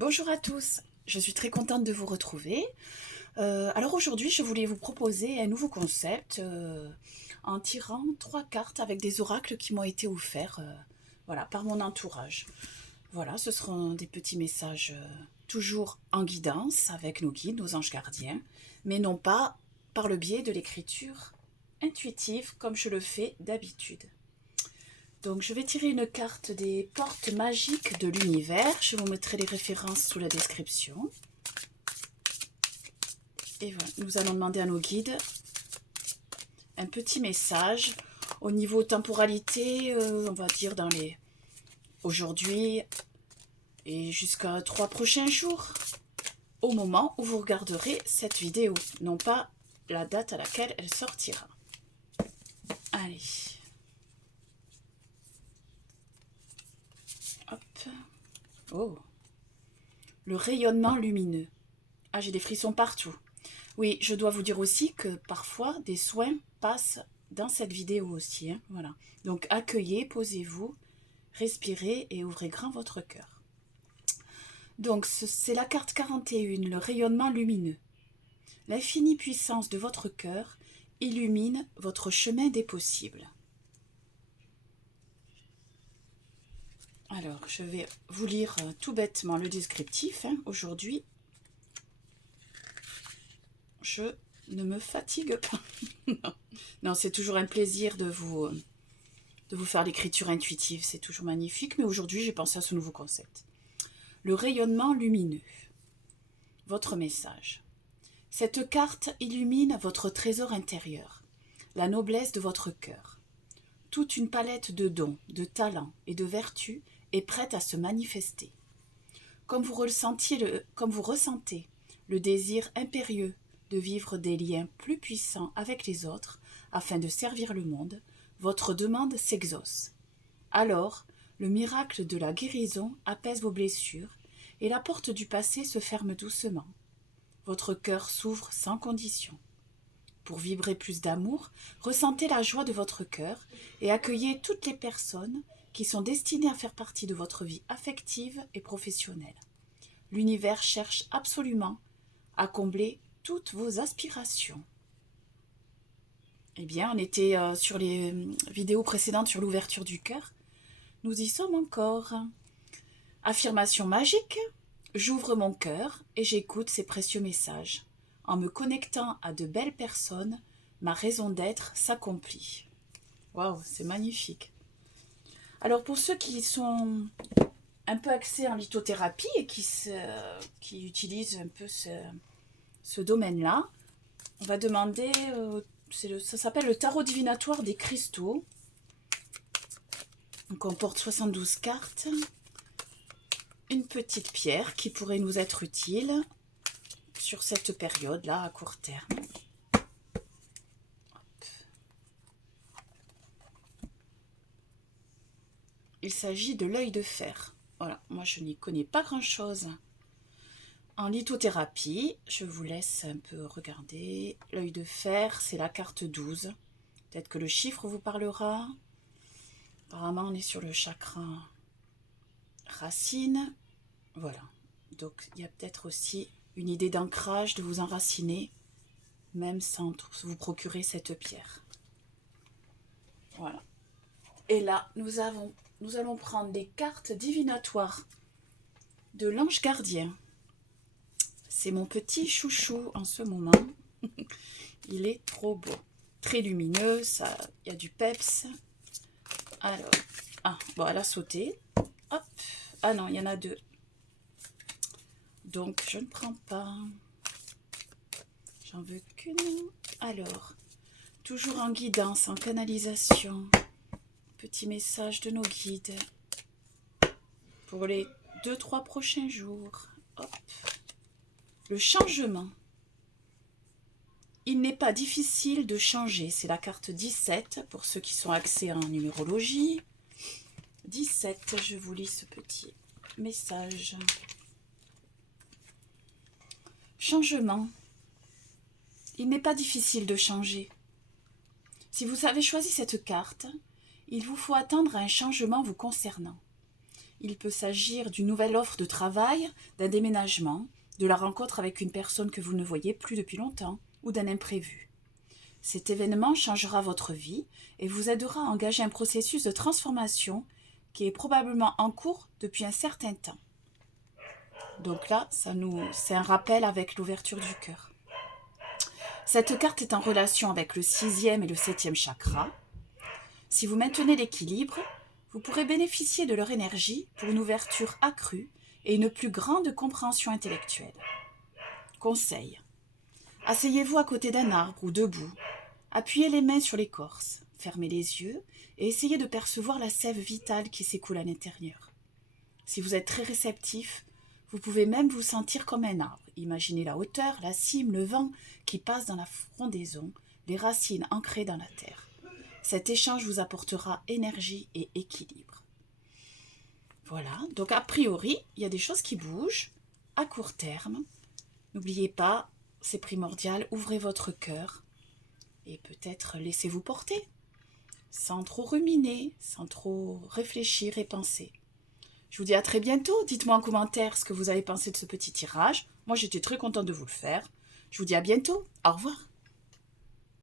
Bonjour à tous, je suis très contente de vous retrouver. Alors aujourd'hui, je voulais vous proposer un nouveau concept en tirant 3 cartes avec des oracles qui m'ont été offerts voilà, par mon entourage. Voilà, ce seront des petits messages toujours en guidance avec nos guides, nos anges gardiens, mais non pas par le biais de l'écriture intuitive comme je le fais d'habitude. Donc je vais tirer une carte des portes magiques de l'univers. Je vous mettrai les références sous la description. Et voilà, nous allons demander à nos guides un petit message au niveau temporalité, on va dire dans les aujourd'hui et jusqu'à 3 prochains jours, au moment où vous regarderez cette vidéo, non pas la date à laquelle elle sortira. Allez. Hop. Oh. Le rayonnement lumineux. Ah, j'ai des frissons partout. Oui, je dois vous dire aussi que parfois des soins passent dans cette vidéo aussi. Hein, voilà. Donc accueillez, posez-vous, respirez et ouvrez grand votre cœur. Donc c'est la carte 41, le rayonnement lumineux. L'infinie puissance de votre cœur illumine votre chemin des possibles. Alors, je vais vous lire tout bêtement le descriptif. Hein. Aujourd'hui, je ne me fatigue pas. Non, c'est toujours un plaisir de vous faire l'écriture intuitive. C'est toujours magnifique. Mais aujourd'hui, j'ai pensé à ce nouveau concept. Le rayonnement lumineux. Votre message. Cette carte illumine votre trésor intérieur, la noblesse de votre cœur. Toute une palette de dons, de talents et de vertus est prête à se manifester. Comme vous ressentez le désir impérieux de vivre des liens plus puissants avec les autres afin de servir le monde, votre demande s'exauce. Alors, le miracle de la guérison apaise vos blessures et la porte du passé se ferme doucement. Votre cœur s'ouvre sans condition. Pour vibrer plus d'amour, ressentez la joie de votre cœur et accueillez toutes les personnes qui sont destinées à faire partie de votre vie affective et professionnelle. L'univers cherche absolument à combler toutes vos aspirations. Eh bien, on était sur les vidéos précédentes sur l'ouverture du cœur. Nous y sommes encore. Affirmation magique. J'ouvre mon cœur et j'écoute ces précieux messages. En me connectant à de belles personnes, ma raison d'être s'accomplit. Waouh, c'est magnifique. Alors pour ceux qui sont un peu axés en lithothérapie et qui utilisent un peu ce domaine-là, on va demander, ça s'appelle le tarot divinatoire des cristaux. On comporte 72 cartes. Une petite pierre qui pourrait nous être utile sur cette période-là à court terme. Hop. Il s'agit de l'œil de fer. Voilà, moi je n'y connais pas grand-chose en lithothérapie. Je vous laisse un peu regarder. L'œil de fer, c'est la carte 12. Peut-être que le chiffre vous parlera. Apparemment, on est sur le chakra racine. Voilà. Donc, il y a peut-être aussi une idée d'ancrage, de vous enraciner, même sans vous procurer cette pierre. Voilà. Et là, nous allons prendre les cartes divinatoires de l'ange gardien. C'est mon petit chouchou en ce moment. Il est trop beau. Très lumineux, il y a du peps. Alors, bon, elle a sauté. Hop. Ah non, il y en a 2. Donc, je ne prends pas. J'en veux qu'une. Alors, toujours en guidance, en canalisation. Petit message de nos guides. Pour les 2-3 prochains jours. Hop. Le changement. Il n'est pas difficile de changer. C'est la carte 17 pour ceux qui sont axés en numérologie. 17, je vous lis ce petit message. Changement. Il n'est pas difficile de changer. Si vous avez choisi cette carte, il vous faut attendre un changement vous concernant. Il peut s'agir d'une nouvelle offre de travail, d'un déménagement, de la rencontre avec une personne que vous ne voyez plus depuis longtemps ou d'un imprévu. Cet événement changera votre vie et vous aidera à engager un processus de transformation qui est probablement en cours depuis un certain temps. Donc là, c'est un rappel avec l'ouverture du cœur. Cette carte est en relation avec le 6e et le 7e chakra. Si vous maintenez l'équilibre, vous pourrez bénéficier de leur énergie pour une ouverture accrue et une plus grande compréhension intellectuelle. Conseil. Asseyez-vous à côté d'un arbre ou debout. Appuyez les mains sur l'écorce, fermez les yeux et essayez de percevoir la sève vitale qui s'écoule à l'intérieur. Si vous êtes très réceptif, vous pouvez même vous sentir comme un arbre. Imaginez la hauteur, la cime, le vent qui passe dans la frondaison, les racines ancrées dans la terre. Cet échange vous apportera énergie et équilibre. Voilà, donc a priori, il y a des choses qui bougent à court terme. N'oubliez pas, c'est primordial, ouvrez votre cœur et peut-être laissez-vous porter, sans trop ruminer, sans trop réfléchir et penser. Je vous dis à très bientôt. Dites-moi en commentaire ce que vous avez pensé de ce petit tirage. Moi, j'étais très contente de vous le faire. Je vous dis à bientôt. Au revoir.